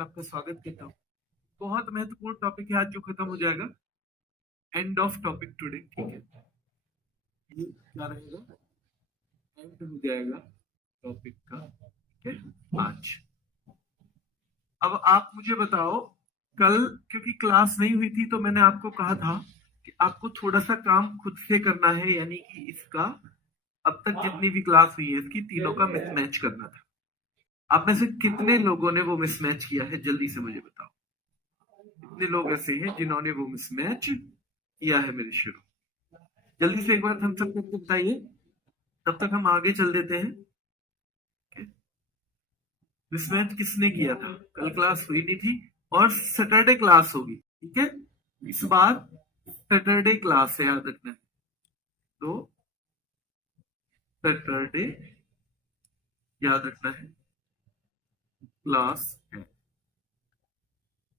आपका स्वागत करता हूँ। बहुत महत्वपूर्ण टॉपिक है आज जो खत्म हो जाएगा। एंड ऑफ टॉपिक टुडे, ठीक है। ये क्या रहेगा? एंड हो जाएगा टॉपिक का, ठीक है आज। अब आप मुझे बताओ, कल क्योंकि क्लास नहीं हुई थी तो मैंने आपको कहा था कि आपको थोड़ा सा काम खुद से करना है, यानी कि इसका अब तक जितनी भी क्लास हुई है इसकी तीनों का मिसमैच करना था। आप में से कितने लोगों ने वो मिसमैच किया है, जल्दी से मुझे बताओ। कितने लोग ऐसे हैं जिन्होंने वो मिसमैच किया है मेरे शुरू? जल्दी से एक बार हम सब करके बताइए, तब तक हम आगे चल देते हैं। मिसमैच किसने किया था? कल क्लास हुई नहीं थी और सैटरडे क्लास होगी, ठीक है। इस बार सैटरडे क्लास है, याद रखना है। तो सैटरडे याद रखना है, क्लास है,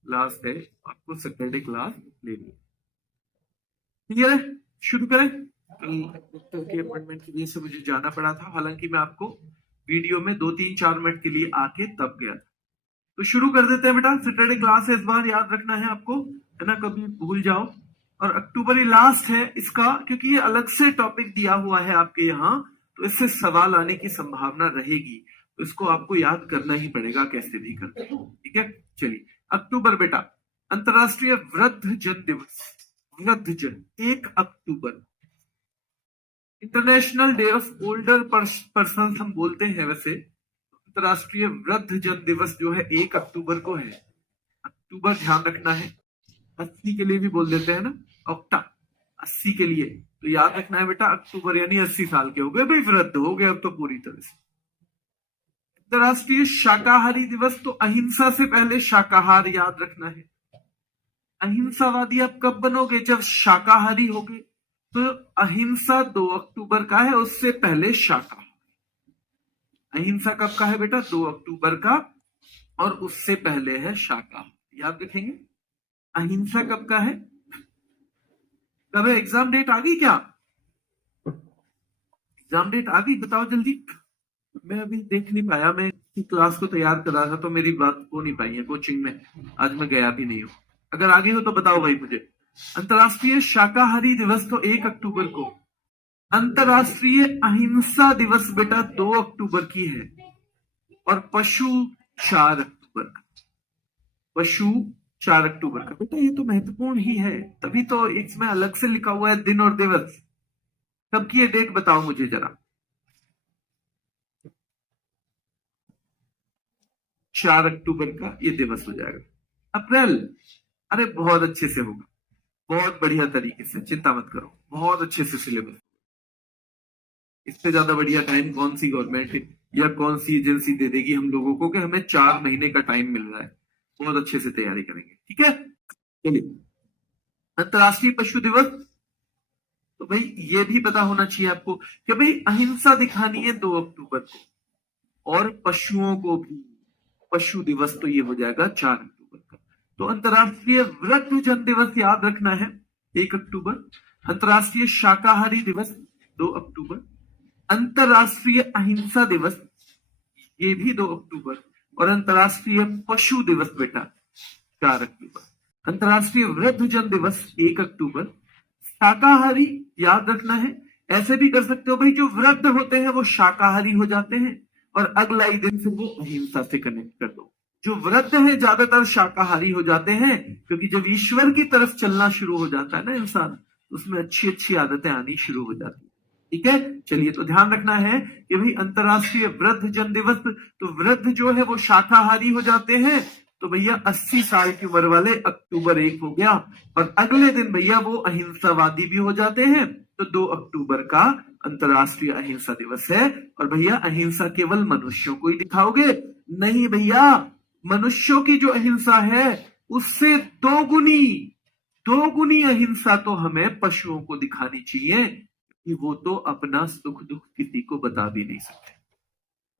क्लास है, आपको सैटरडे क्लास लेनी है। क्लियर है? शुरू करें। कल डॉक्टर के अपॉइंटमेंट के लिए से मुझे जाना पड़ा था, हालांकि मैं आपको वीडियो में 2-3-4 मिनट के लिए आके तब गया था। तो शुरू कर देते हैं बेटा। सैटरडे क्लास है इस बार, याद रखना है आपको, है ना, कभी भूल जाओ। और अक्टूबर ही लास्ट है इसका, क्योंकि ये अलग से टॉपिक दिया हुआ है आपके यहाँ, तो इससे सवाल आने की संभावना रहेगी, तो इसको आपको याद करना ही पड़ेगा कैसे भी करके, ठीक है। चलिए, अक्टूबर बेटा, अंतरराष्ट्रीय वृद्धजन दिवस। वृद्धजन 1 अक्टूबर, international day of older person हम बोलते हैं। वैसे अंतरराष्ट्रीय वृद्धजन दिवस जो है 1 अक्टूबर को है। अक्टूबर ध्यान रखना है, 80 के लिए भी बोल देते हैं ना, ऑक्टा 80 के लिए, तो याद रखना है बेटा अक्टूबर यानी 80 साल के हो गए भाई, वृद्ध हो गए अब तो पूरी तरह से। अंतरराष्ट्रीय शाकाहारी दिवस, तो अहिंसा से पहले शाकाहार याद रखना है। अहिंसावादी आप कब बनोगे? जब शाकाहारी होगे। तो अहिंसा 2 अक्टूबर का है, उससे पहले शाकाहार। अहिंसा कब का है बेटा? 2 अक्टूबर का, और उससे पहले है शाकाहार, याद रखेंगे। अहिंसा कब का है? कब है? एग्जाम डेट आ गई क्या? एग्जाम डेट आ गई, बताओ जल्दी। मैं अभी देख नहीं पाया, मैं क्लास को तैयार कर रहा था तो मेरी बात हो नहीं पाई है कोचिंग में, आज मैं गया भी नहीं हूं। अगर आगे हो तो बताओ भाई मुझे। अंतरराष्ट्रीय शाकाहारी दिवस तो 1 अक्टूबर को। अंतरराष्ट्रीय अहिंसा दिवस बेटा 2 अक्टूबर की है, और पशु 4 अक्टूबर का। पशु 4 अक्टूबर का बेटा, ये तो महत्वपूर्ण ही है, तभी तो इसमें अलग से लिखा हुआ है दिन और दिवस। कब की ये डेट बताओ मुझे जरा। 4 अक्टूबर का ये दिवस हो जाएगा। अप्रैल, अरे बहुत अच्छे से होगा, बहुत बढ़िया तरीके से, चिंता मत करो, बहुत अच्छे से सिलेबस। इससे ज्यादा बढ़िया टाइम कौन सी गवर्नमेंट या कौन सी एजेंसी दे देगी हम लोगों को कि हमें 4 महीने का टाइम मिल रहा है। बहुत अच्छे से तैयारी करेंगे, ठीक है। चलिए, अंतरराष्ट्रीय पशु दिवस, तो भाई ये भी पता होना चाहिए आपको कि भाई अहिंसा दिखानी है 2 अक्टूबर को, और पशुओं को भी पशु दिवस तो ये हो जाएगा 4 अक्टूबर का। तो अंतरराष्ट्रीय वृद्धजन दिवस याद रखना है 1 अक्टूबर। अंतरराष्ट्रीय शाकाहारी दिवस 2 अक्टूबर। अंतरराष्ट्रीय अहिंसा दिवस ये भी 2 अक्टूबर, और अंतरराष्ट्रीय पशु दिवस बेटा 4 अक्टूबर। अंतरराष्ट्रीय वृद्धजन दिवस 1 अक्टूबर। शाकाहारी याद रखना है, ऐसे भी कर सकते हो भाई, जो वृद्ध होते हैं वो शाकाहारी हो जाते हैं, और अगला ही दिन फिर वो अहिंसा से कनेक्ट कर दो। जो वृद्ध है ज्यादातर शाकाहारी हो जाते हैं, क्योंकि जब ईश्वर की तरफ चलना शुरू हो जाता है ना इंसान, उसमें अच्छी अच्छी आदतें आनी शुरू हो जाती है, ठीक है। चलिए, तो ध्यान रखना है कि भाई अंतरराष्ट्रीय वृद्धजन दिवस, तो वृद्ध जो है वो शाकाहारी हो जाते हैं, तो भैया 80 साल की उम्र वाले अक्टूबर 1 हो गया, और अगले दिन भैया वो अहिंसावादी भी हो जाते हैं, तो 2 अक्टूबर का अंतरराष्ट्रीय अहिंसा दिवस है। और भैया अहिंसा केवल मनुष्यों को ही दिखाओगे? नहीं भैया, मनुष्यों की जो अहिंसा है उससे दो गुनी अहिंसा तो हमें पशुओं को दिखानी चाहिए, कि वो तो अपना सुख दुख किसी को बता भी नहीं सकते,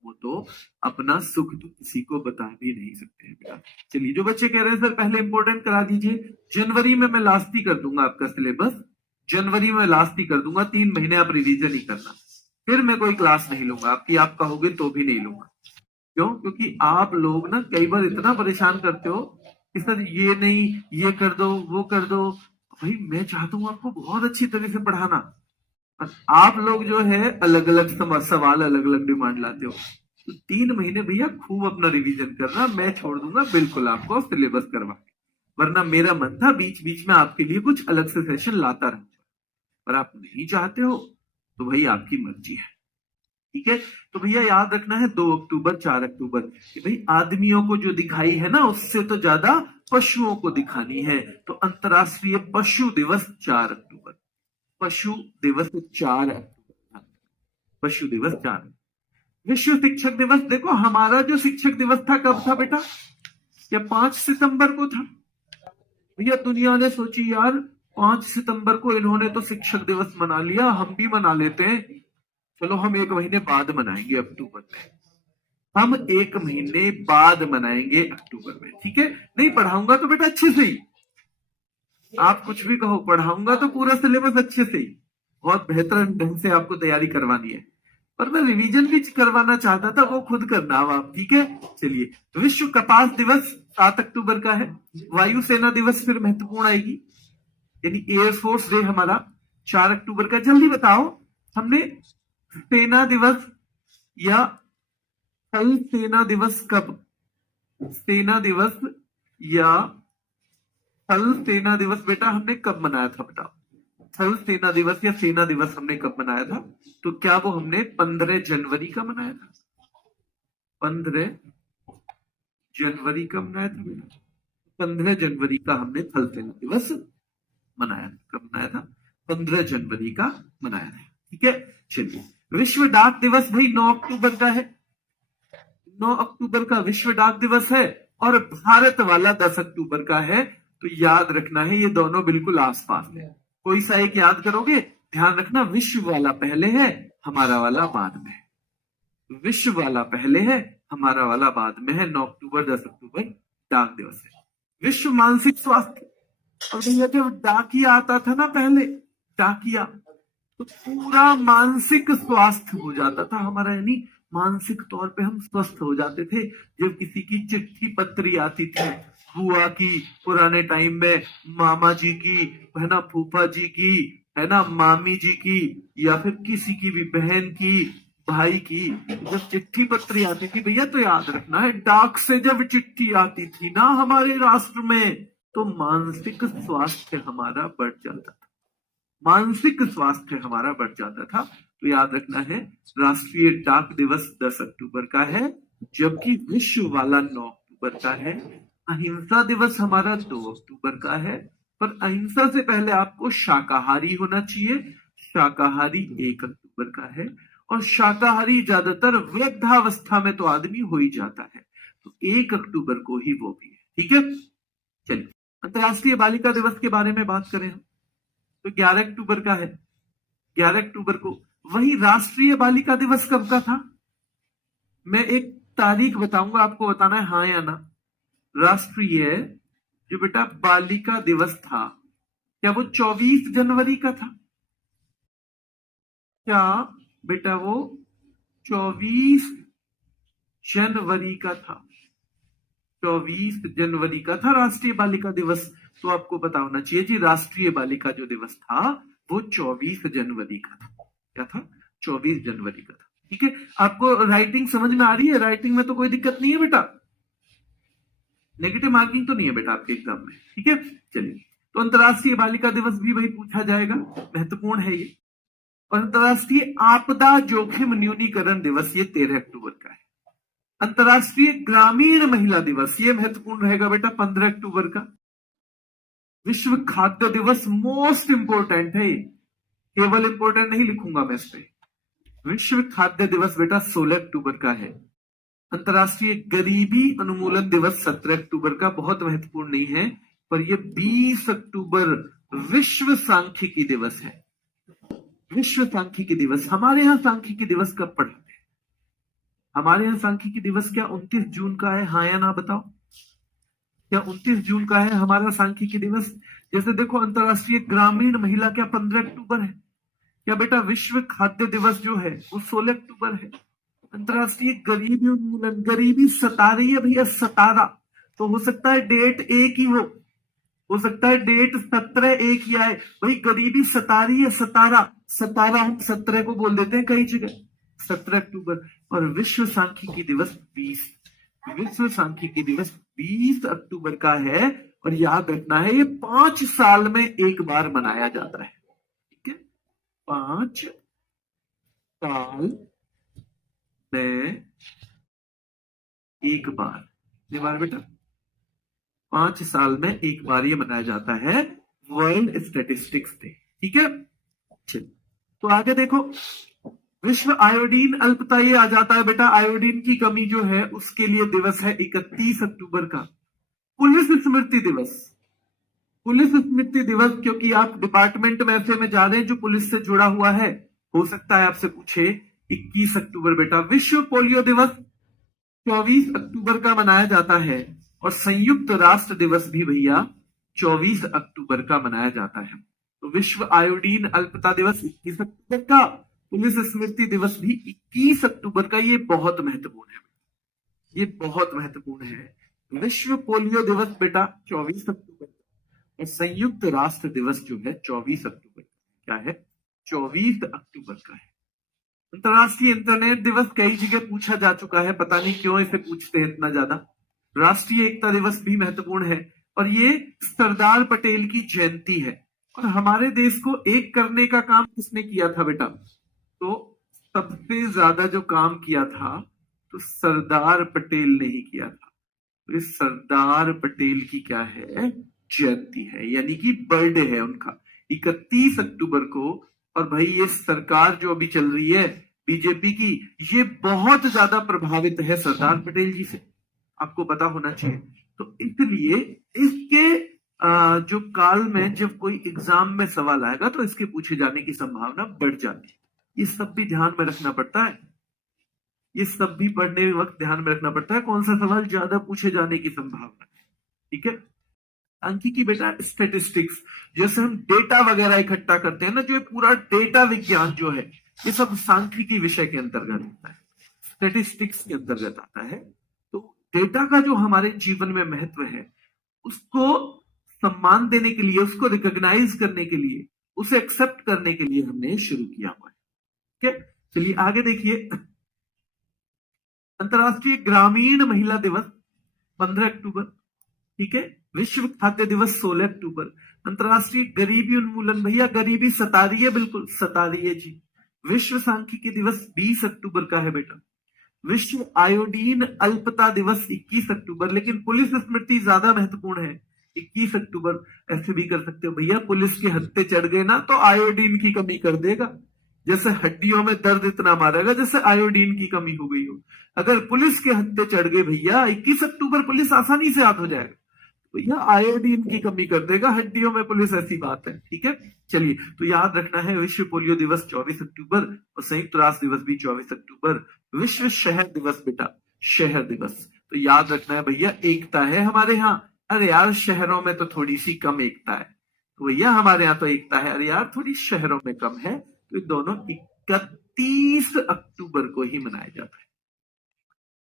वो तो अपना सुख दुख किसी को बता भी नहीं सकते हैं बेटा। चलिए, जो बच्चे कह रहे हैं सर पहले इंपॉर्टेंट करा दीजिए, जनवरी में मैं लास्ट ही कर दूंगा आपका सिलेबस, जनवरी में लास्ट ही कर दूंगा, 3 महीने आप रिवीजन ही करना, फिर मैं कोई क्लास नहीं लूंगा आपकी, आप कहोगे तो भी नहीं लूंगा। क्यों? क्योंकि आप लोग ना कई बार इतना परेशान करते हो कि सर ये नहीं, ये कर दो, वो कर दो। भाई मैं चाहता हूँ आपको बहुत अच्छी तरह से पढ़ाना, और आप लोग जो है अलग अलग सवाल, अलग अलग डिमांड लाते हो। तो 3 महीने भैया खूब अपना रिवीजन करना, मैं छोड़ दूंगा बिल्कुल आपको सिलेबस करवा के। वरना मेरा मन था बीच बीच में आपके लिए कुछ अलग से सेशन लाता रहूं, पर आप नहीं चाहते हो तो भाई आपकी मर्जी है। ठीक है, तो भैया याद रखना है 2 अक्टूबर 4 अक्टूबर कि भाई आदमियों को जो दिखाई है ना उससे तो ज्यादा पशुओं को दिखानी है। तो अंतर्राष्ट्रीय पशु दिवस 4 अक्टूबर, पशु दिवस 4 अक्टूबर, पशु दिवस 4। विश्व शिक्षक दिवस, देखो हमारा जो शिक्षक दिवस था कब था बेटा? क्या 5 सितंबर को था? भैया दुनिया ने सोची यार 5 सितंबर को इन्होंने तो शिक्षक दिवस मना लिया, हम भी मना लेते हैं। चलो हम 1 महीने बाद मनाएंगे अक्टूबर में, हम 1 महीने बाद मनाएंगे अक्टूबर में। ठीक है, नहीं पढ़ाऊंगा तो बेटा अच्छे से ही, आप कुछ भी कहो, पढ़ाऊंगा तो पूरा सिलेबस अच्छे से ही, बहुत बेहतर ढंग से आपको तैयारी करवानी है। पर मैं रिवीजन भी करवाना चाहता था, वो खुद करना अब आप। ठीक है, चलिए। विश्व कपास दिवस 7 अक्टूबर का है। वायुसेना दिवस फिर महत्वपूर्ण आएगी, यानी एयरफोर्स डे हमारा 4 अक्टूबर का। जल्दी बताओ, हमने सेना दिवस या थल सेना दिवस कब, सेना दिवस या थल सेना दिवस बेटा हमने कब मनाया था बेटा? थल सेना दिवस या सेना दिवस हमने कब मनाया था? तो क्या वो हमने 15 जनवरी का मनाया था? 15 जनवरी का मनाया था बेटा? 15 जनवरी का हमने थल सेना दिवस मनाया। कब मनाया था? 15 जनवरी का मनाया था। ठीक है, चलिए। विश्व डाक दिवस भाई 9 अक्टूबर का है, 9 अक्टूबर का विश्व डाक दिवस है, और भारत वाला 10 अक्टूबर का है। तो याद रखना है ये दोनों बिल्कुल आसपास है, कोई सा एक याद करोगे। ध्यान रखना विश्व वाला पहले है, हमारा वाला बाद में, विश्व वाला पहले है, हमारा वाला बाद में है। 9 अक्टूबर 10 अक्टूबर डाक दिवस है। विश्व मानसिक स्वास्थ्य, और भैया जब डाकिया आता था ना पहले, डाकिया, तो पूरा मानसिक स्वास्थ्य हो जाता था हमारा, यानी मानसिक तौर पे हम स्वस्थ हो जाते थे। जब किसी की चिट्ठी पत्री आती थी, बुआ की, पुराने टाइम में मामा जी की, है ना, फूफा जी की, है ना, मामी जी की, या फिर किसी की भी बहन की, भाई की, जब चिट्ठी पत्री आती थी भैया, तो याद रखना है डाक से जब चिट्ठी आती थी ना हमारे राष्ट्र में, तो मानसिक स्वास्थ्य हमारा बढ़ जाता था, मानसिक स्वास्थ्य हमारा बढ़ जाता था। तो याद रखना है राष्ट्रीय डाक दिवस 10 अक्टूबर का है, जबकि विश्व वाला 9 अक्टूबर का है। अहिंसा दिवस हमारा 2 अक्टूबर का है, पर अहिंसा से पहले आपको शाकाहारी होना चाहिए, शाकाहारी 1 अक्टूबर का है। और शाकाहारी ज्यादातर वृद्धावस्था में तो आदमी हो ही जाता है, तो 1 अक्टूबर को ही वो भी है। ठीक है, चलिए। अंतर्राष्ट्रीय बालिका दिवस के बारे में बात करें हम, तो 11 अक्टूबर का है, 11 अक्टूबर को। वही राष्ट्रीय बालिका दिवस कब का था? मैं एक तारीख बताऊंगा, आपको बताना है हाँ या ना। राष्ट्रीय जो बेटा बालिका दिवस था, क्या वो 24 जनवरी का था? क्या बेटा वो 24 जनवरी का था? 24 जनवरी का था राष्ट्रीय बालिका दिवस। तो आपको पता होना चाहिए जी, राष्ट्रीय बालिका जो दिवस था वो 24 जनवरी का था। क्या था? 24 जनवरी का था। ठीक है, आपको राइटिंग समझ में आ रही है? राइटिंग में तो कोई दिक्कत नहीं है बेटा, नेगेटिव मार्किंग तो नहीं है बेटा आपके एग्जाम में। ठीक है, चलिए। तो अंतरराष्ट्रीय बालिका दिवस भी वही पूछा जाएगा, महत्वपूर्ण है ये। और अंतरराष्ट्रीय आपदा जोखिम न्यूनीकरण दिवस ये 13 अक्टूबर का है। अंतरराष्ट्रीय ग्रामीण महिला दिवस ये महत्वपूर्ण रहेगा बेटा 15 अक्टूबर का। विश्व खाद्य दिवस मोस्ट इंपोर्टेंट है, केवल इंपोर्टेंट नहीं लिखूंगा मैं इस पे। विश्व खाद्य दिवस बेटा 16 अक्टूबर का है। अंतरराष्ट्रीय गरीबी उन्मूलन दिवस 17 अक्टूबर का, बहुत महत्वपूर्ण नहीं है, पर यह 20 अक्टूबर विश्व सांख्यिकी दिवस है। विश्व सांख्यिकी दिवस, हमारे यहाँ सांख्यिकी दिवस कब पढ़ते हैं? हमारे यहाँ सांख्यिकी दिवस क्या 29 जून का है? हाँ या ना बताओ, क्या 29 जून का है हमारा सांख्यिकी दिवस? जैसे देखो अंतरराष्ट्रीय ग्रामीण महिला क्या 15 अक्टूबर है? क्या बेटा विश्व खाद्य दिवस जो है वो 16 अक्टूबर है। अंतर्राष्ट्रीय गरीबी उन्मूलन, गरीबी सता रही है भैया, सतारा, तो हो सकता है डेट एक ही हो सकता है डेट 17 एक ही आए। भाई गरीबी सता रही है, सतारा, सतारा हम 17 को बोल देते हैं कई जगह, 17 अक्टूबर। और विश्व सांख्यिकी दिवस 20, विश्व सांख्यिकी दिवस 20 अक्टूबर का है। और याद रखना है ये 5 साल में एक बार मनाया जाता है, ठीक है, 5 साल में एक बार, कितनी बार बेटा, 5 साल में एक बार ये मनाया जाता है वर्ल्ड स्टैटिस्टिक्स डे, ठीक है। चलिए तो आगे देखो, विश्व आयोडीन अल्पता, ये आ जाता है बेटा, आयोडीन की कमी जो है उसके लिए दिवस है 31 अक्टूबर का। पुलिस स्मृति दिवस, पुलिस स्मृति दिवस, क्योंकि आप डिपार्टमेंट में ऐसे में जा रहे हैं जो पुलिस से जुड़ा हुआ है, हो सकता है आपसे पूछे 21 अक्टूबर बेटा। विश्व पोलियो दिवस 24 अक्टूबर का मनाया जाता है। और संयुक्त राष्ट्र दिवस भी भैया 24 अक्टूबर का मनाया जाता है। तो विश्व आयोडीन अल्पता दिवस 21 अक्टूबर का, पुलिस स्मृति दिवस भी 21 अक्टूबर का। ये बहुत महत्वपूर्ण है, ये बहुत महत्वपूर्ण है। विश्व पोलियो दिवस बेटा 24 अक्टूबर का, और संयुक्त राष्ट्र दिवस जो है 24 अक्टूबर का। क्या है, 24 अक्टूबर का है। अंतरराष्ट्रीय इंटरनेट दिवस कई जगह पूछा जा चुका है, पता नहीं क्यों इसे पूछते हैं इतना ज्यादा। राष्ट्रीय एकता दिवस भी महत्वपूर्ण है, और ये सरदार पटेल की जयंती है। और हमारे देश को एक करने का काम किसने किया था बेटा, तो सबसे ज्यादा जो काम किया था तो सरदार पटेल ने ही किया था। तो इस सरदार पटेल की क्या है, जयंती है, यानी कि बर्थडे है उनका 31 अक्टूबर को। और भाई ये सरकार जो अभी चल रही है बीजेपी की, ये बहुत ज्यादा प्रभावित है सरदार पटेल जी से, आपको पता होना चाहिए। तो इसलिए इसके जो काल में जब कोई एग्जाम में सवाल आएगा तो इसके पूछे जाने की संभावना बढ़ जाती है। ये सब भी ध्यान में रखना पड़ता है, ये सब भी पढ़ने वक्त ध्यान में रखना पड़ता है, कौन सा सवाल ज्यादा पूछे जाने की संभावना है, ठीक है। सांख्यिकी बेटा स्टेटिस्टिक्स, जैसे हम डेटा वगैरह इकट्ठा करते हैं ना, जो पूरा डेटा विज्ञान जो है ये सब सांख्यिकी विषय के अंतर्गत आता है, स्टेटिस्टिक्स के अंतर्गत आता है। तो डेटा का जो हमारे जीवन में महत्व है उसको सम्मान देने के लिए, उसको रिकॉग्नाइज करने के लिए, उसे एक्सेप्ट करने के लिए हमने शुरू किया हुआ है, ठीक है। चलिए आगे देखिए, अंतरराष्ट्रीय ग्रामीण महिला दिवस 15 अक्टूबर, ठीक है। विश्व खाद्य दिवस 16 अक्टूबर। अंतरराष्ट्रीय गरीबी उन्मूलन, भैया गरीबी सता रही है, बिल्कुल सता रही है जी। विश्व सांख्यिकी दिवस 20 अक्टूबर का है बेटा। विश्व आयोडीन अल्पता दिवस 21 अक्टूबर, लेकिन पुलिस स्मृति ज्यादा महत्वपूर्ण है, 21 अक्टूबर। ऐसे भी कर सकते हो भैया, पुलिस के हत्थे चढ़ गए ना तो आयोडीन की कमी कर देगा, जैसे हड्डियों में दर्द इतना मारेगा जैसे आयोडीन की कमी हो गई हो। अगर पुलिस के हत्थे चढ़ गए भैया 21 अक्टूबर, पुलिस आसानी से याद हो जाएगा, तो यह आयोडीन की कमी कर देगा हड्डियों में पुलिस, ऐसी बात है, ठीक है। चलिए तो याद रखना है, विश्व पोलियो दिवस 24 अक्टूबर और संयुक्त राष्ट्र दिवस भी 24 अक्टूबर। विश्व शहर दिवस बेटा, शहर दिवस, तो याद रखना है भैया एकता है हमारे यहाँ। अरे यार शहरों में तो थोड़ी सी कम एकता है, तो भैया हमारे यहाँ तो एकता है, अरे यार थोड़ी शहरों में कम है। तो दोनों 31 अक्टूबर को ही मनाया जाता है,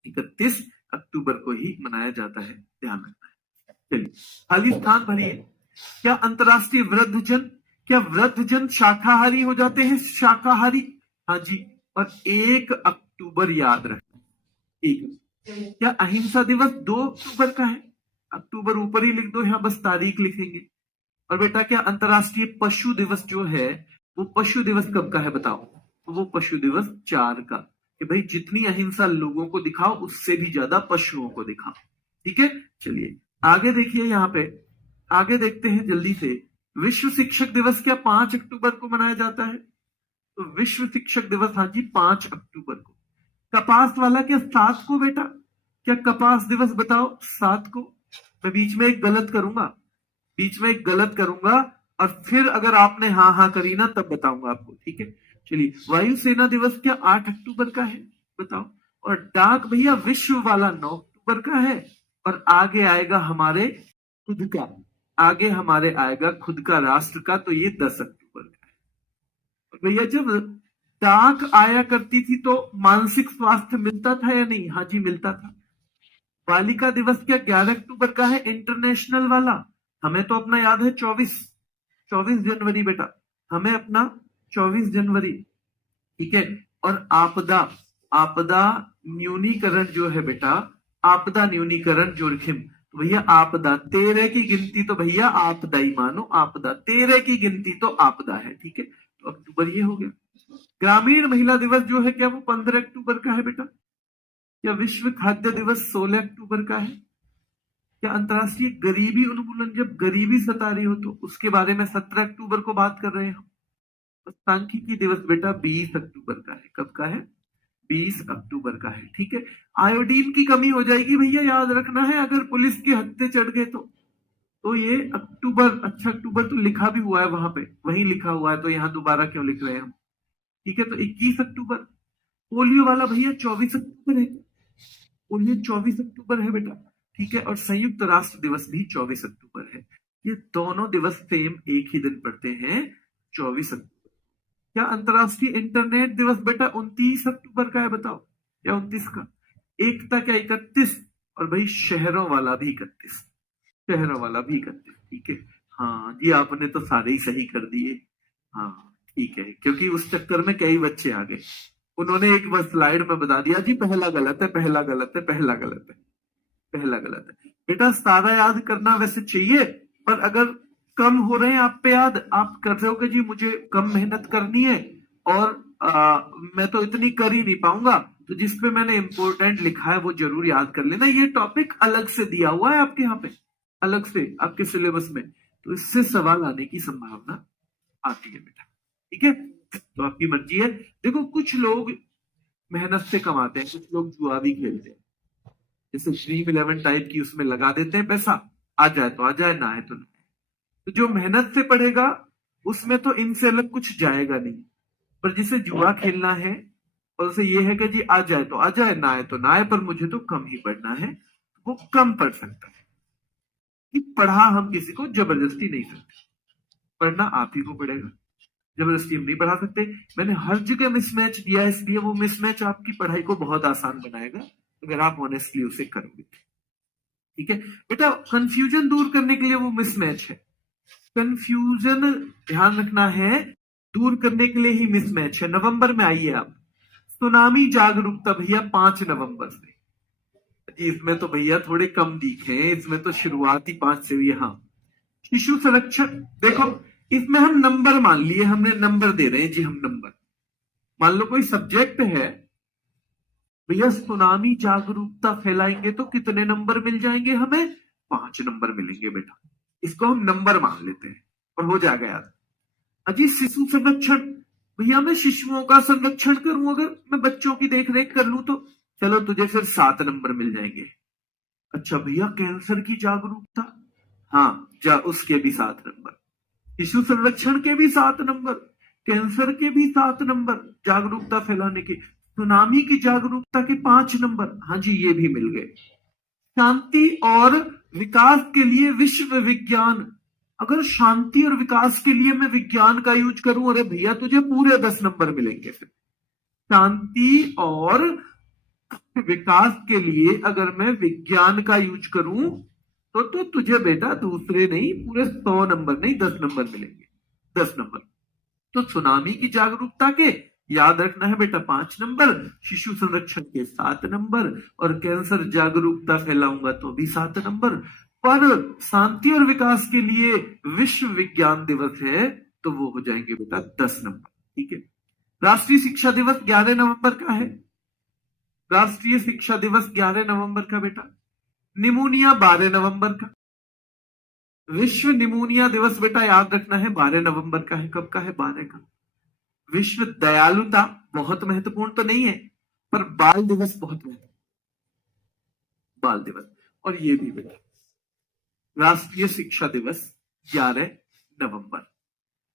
31 अक्टूबर को ही मनाया जाता है, ध्यान रखना है। चलिए खाली स्थान भरिए। क्या अंतरराष्ट्रीय वृद्धजन, क्या वृद्धजन शाकाहारी हो जाते हैं, शाकाहारी, हाँ जी। और 1 अक्टूबर याद रखना, 1। क्या अहिंसा दिवस 2 अक्टूबर का है, अक्टूबर ऊपर ही लिख दो, यहां बस तारीख लिखेंगे। और बेटा क्या अंतरराष्ट्रीय पशु दिवस जो है वो पशु दिवस कब का है बताओ, तो वो पशु दिवस 4 का, कि भाई जितनी अहिंसा लोगों को दिखाओ उससे भी ज्यादा पशुओं को दिखाओ, ठीक है। चलिए आगे देखिए, यहाँ पे आगे देखते हैं जल्दी से। विश्व शिक्षक दिवस क्या 5 अक्टूबर को मनाया जाता है, तो विश्व शिक्षक दिवस हाँ जी 5 अक्टूबर को। कपास वाला क्या 7 को बेटा, क्या कपास दिवस बताओ 7 को। मैं बीच में एक गलत करूंगा, बीच में एक गलत करूंगा, और फिर अगर आपने हाँ हाँ करी ना तब बताऊंगा आपको, ठीक है। चलिए वायुसेना दिवस क्या 8 अक्टूबर का है बताओ। और डाक भैया विश्व वाला 9 अक्टूबर का है। और आगे आएगा हमारे खुद का, आगे हमारे आएगा खुद का राष्ट्र का, तो ये 10 अक्टूबर का है। और भैया जब डाक आया करती थी तो मानसिक स्वास्थ्य मिलता था या नहीं? हाँ जी मिलता था। बालिका दिवस क्या 11 अक्टूबर का है इंटरनेशनल वाला? हमें तो अपना याद है 24 जनवरी बेटा, हमें अपना 24 जनवरी, ठीक है। और आपदा, आपदा न्यूनीकरण जो है बेटा, आपदा न्यूनीकरण जोखिम, तो भैया आपदा 13 की गिनती तो भैया आपदा ही मानो, आपदा 13 की गिनती तो आपदा है, ठीक है। तो अक्टूबर ये हो गया। ग्रामीण महिला दिवस जो है क्या वो 15 अक्टूबर का है बेटा? क्या विश्व खाद्य दिवस 16 अक्टूबर का है? क्या अंतरराष्ट्रीय गरीबी उन्मूलन, जब गरीबी सता रही हो तो उसके बारे में 17 अक्टूबर को बात कर रहे हैं हम। सांख्यिकी दिवस बेटा 20 अक्टूबर का है। कब का है? 20 अक्टूबर का है, ठीक है। आयोडीन की कमी हो जाएगी भैया, याद रखना है, अगर पुलिस के हत्थे चढ़ गए तो ये अक्टूबर, अच्छा अक्टूबर तो लिखा भी हुआ है वहां पे, वहीं लिखा हुआ है, तो यहाँ दोबारा क्यों लिख रहे हैं हम, ठीक है। तो 21 अक्टूबर। पोलियो वाला भैया 24 अक्टूबर है, पोलियो 24 अक्टूबर है बेटा, ठीक है। और संयुक्त राष्ट्र दिवस भी 24 अक्टूबर है। ये दोनों दिवस सेम एक ही दिन पड़ते हैं, 24 अक्टूबर। क्या अंतरराष्ट्रीय इंटरनेट दिवस बेटा 29 अक्टूबर का है? बताओ, या 29 का? एकता क्या 31? और भाई शहरों वाला भी 31, शहरों वाला भी 31, ठीक है। हाँ जी आपने तो सारे ही सही कर दिए, हाँ ठीक है, क्योंकि उस चक्कर में कई बच्चे आ गए, उन्होंने एक बस स्लाइड में बता दिया जी पहला गलत है, पहला गलत है, पहला गलत है, पहला गलत है। बेटा सारा याद करना वैसे चाहिए, पर अगर कम हो रहे हैं आप पे याद, आप कर रहे हो कि जी मुझे कम मेहनत करनी है और मैं तो इतनी कर ही नहीं पाऊंगा, तो जिसपे मैंने इंपोर्टेंट लिखा है वो जरूर याद कर लेना। ये टॉपिक अलग से दिया हुआ है आपके यहाँ पे, अलग से आपके सिलेबस में, तो इससे सवाल आने की संभावना आती है बेटा, ठीक है। तो आपकी मर्जी है। देखो कुछ लोग मेहनत से कमाते हैं, कुछ लोग जुआ भी खेलते हैं, जैसे ड्रीम 11 टाइप की, उसमें लगा देते हैं पैसा, आ जाए तो आ जाए, ना है तो ना। तो जो मेहनत से पढ़ेगा उसमें तो इनसे अलग कुछ जाएगा नहीं, पर जिसे जुआ खेलना है और उसे ये है कि जी आ जाए तो आ जाए, ना आए तो ना आए, पर मुझे तो कम ही पढ़ना है, वो कम पढ़ सकता है। कि पढ़ा हम किसी को जबरदस्ती नहीं करते, पढ़ना आप ही को पड़ेगा, जबरदस्ती हम नहीं पढ़ा सकते। मैंने हर जगह मिसमैच दिया है, इसलिए वो मिसमैच आपकी पढ़ाई को बहुत आसान बनाएगा अगर आप ऑनेस्टली उसे करोगे, ठीक है बेटा। कंफ्यूजन दूर करने के लिए वो मिसमैच है, कंफ्यूजन ध्यान रखना है, दूर करने के लिए ही मिसमैच है। नवंबर में आइए आप, सुनामी जागरूकता भैया 5 नवंबर से, इसमें तो भैया थोड़े कम दिखे, इसमें तो शुरुआती 5 से हुई। हाँ शिशु संरक्षण, देखो इसमें हम नंबर मान लिए, हमने नंबर दे रहे हैं जी हम नंबर। मान लो कोई सब्जेक्ट है भैया, सुनामी जागरूकता फैलाएंगे तो कितने नंबर मिल जाएंगे हमें? 5 नंबर मिलेंगे बेटा, इसको हम नंबर मान लेते हैं और हो जाएगा याद। अजी शिशु संरक्षण, भैया मैं शिशुओं का संरक्षण करूं, अगर मैं बच्चों की देख रेख कर लूं तो चलो तुझे फिर 7 नंबर मिल जाएंगे। अच्छा भैया कैंसर की जागरूकता, हाँ जा उसके भी 7 नंबर, शिशु संरक्षण के भी 7 नंबर, कैंसर के भी 7 नंबर जागरूकता फैलाने के, सुनामी की जागरूकता के 5 नंबर, हाँ जी ये भी मिल गए। शांति और विकास के लिए विश्व विज्ञान, अगर शांति और विकास के लिए मैं विज्ञान का यूज करूं, अरे भैया तुझे पूरे 10 नंबर मिलेंगे। फिर शांति और विकास के लिए अगर मैं विज्ञान का यूज करूं तो तुझे बेटा दूसरे नहीं पूरे 100 नंबर नहीं 10 नंबर मिलेंगे, 10 नंबर। तो सुनामी की जागरूकता के याद रखना है बेटा 5 नंबर, शिशु संरक्षण के 7 नंबर, और कैंसर जागरूकता फैलाऊंगा तो भी 7 नंबर। पर शांति और विकास के लिए विश्व विज्ञान दिवस है तो वो हो जाएंगे बेटा 10 नंबर, ठीक है। राष्ट्रीय शिक्षा दिवस 11 नवंबर का है, राष्ट्रीय शिक्षा दिवस 11 नवंबर का बेटा। निमोनिया 12 नवंबर का, विश्व निमोनिया दिवस बेटा याद रखना है 12 नवंबर का है। कब का है? 12 का। विश्व दयालुता बहुत महत्वपूर्ण तो नहीं है, पर बाल दिवस बहुत महत्वपूर्ण, बाल दिवस। और ये भी बेटा राष्ट्रीय शिक्षा दिवस 11 नवंबर,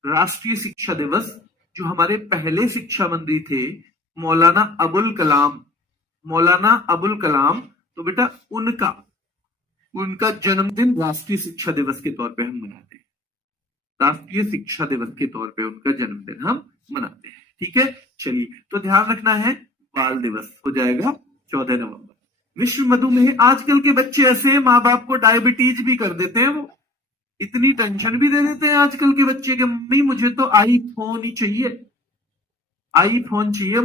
राष्ट्रीय शिक्षा दिवस जो हमारे पहले शिक्षा मंत्री थे मौलाना अबुल कलाम, मौलाना अबुल कलाम, तो बेटा उनका जन्मदिन राष्ट्रीय शिक्षा दिवस के तौर पे हम मनाते हैं, राष्ट्रीय शिक्षा दिवस के तौर पे उनका जन्मदिन हम मनाते हैं। ठीक है, चलिए तो ध्यान रखना है, बाल दिवस हो जाएगा 14 नवंबर। विश्व मधुमेह, आजकल के बच्चे ऐसे हैं, माँ बाप को डायबिटीज भी कर देते हैं, वो इतनी टेंशन भी दे देते हैं आजकल के बच्चे के, मम्मी मुझे तो आईफोन ही चाहिए, आईफोन चाहिए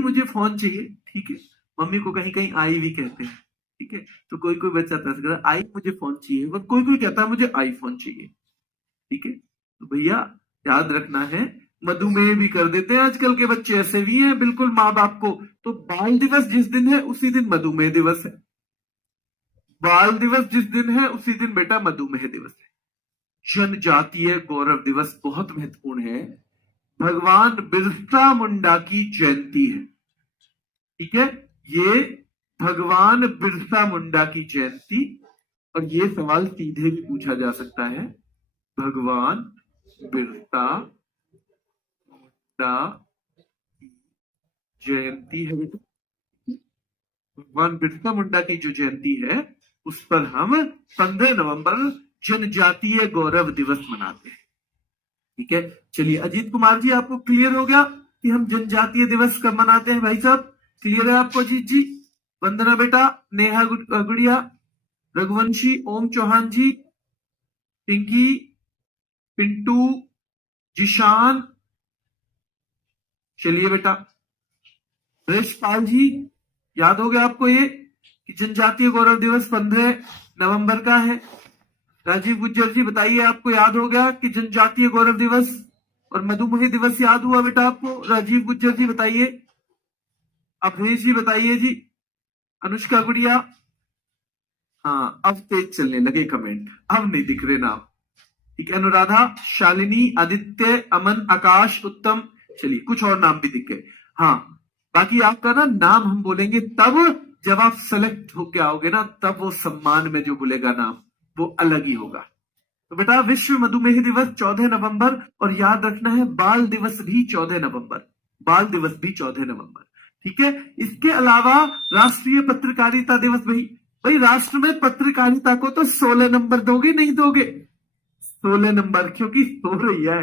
मुझे फोन चाहिए। ठीक है, मम्मी को कहीं कहीं आई भी कहते हैं। ठीक है, तो कोई कोई बच्चा तरस कर आई मुझे फोन चाहिए, और कोई कोई कहता है मुझे आईफोन चाहिए। ठीक है, तो भैया याद रखना है, मधुमेह भी कर देते हैं आजकल के बच्चे, ऐसे भी हैं बिल्कुल माँ बाप को। तो बाल दिवस जिस दिन है उसी दिन मधुमेह दिवस है, बाल दिवस जिस दिन है उसी दिन बेटा मधुमेह दिवस है। जनजातीय गौरव दिवस बहुत महत्वपूर्ण है, भगवान बिरसा मुंडा की जयंती है। ठीक है, ये भगवान बिरसा मुंडा की जयंती, और ये सवाल सीधे भी पूछा जा सकता है, भगवान बिरसा मुंडा की जयंती है बेटा, भगवान बिरसा मुंडा की जो जयंती है उस पर हम 15 नवंबर जनजातीय गौरव दिवस मनाते हैं। ठीक है, चलिए अजीत कुमार जी, आपको क्लियर हो गया कि हम जनजातीय दिवस कब मनाते हैं? भाई साहब क्लियर है आपको? अजीत जी, वंदना बेटा, नेहा गुड़िया, रघुवंशी, ओम चौहान जी, पिंकी, पिंटू, जिशान, चलिए बेटा, रेशपाल जी, याद हो गया आपको ये कि जनजातीय गौरव दिवस 15 नवंबर का है। राजीव गुज्जर जी बताइए, आपको याद हो गया कि जनजातीय गौरव दिवस और मधुमेह दिवस याद हुआ बेटा आपको? राजीव गुज्जर जी बताइए, अवधेश जी बताइए जी, अनुष्का गुड़िया, हाँ अब तेज चलने लगे कमेंट, अब नहीं दिख रहे नाम। ठीक है, अनुराधा, शालिनी, आदित्य, अमन, आकाश, उत्तम, चलिए कुछ और नाम भी दिख गए। हाँ, बाकी आपका ना नाम हम बोलेंगे तब जब आप सेलेक्ट होके आओगे ना, तब वो सम्मान में जो बोलेगा नाम वो अलग ही होगा। तो बेटा विश्व मधुमेह दिवस 14 नवंबर, और याद रखना है बाल दिवस भी 14 नवंबर, बाल दिवस भी 14 नवंबर। ठीक है, इसके अलावा राष्ट्रीय पत्रकारिता दिवस, भाई राष्ट्र में पत्रकारिता को तो 16 नंबर दोगे नहीं दोगे? 16 नंबर, क्योंकि सो रही है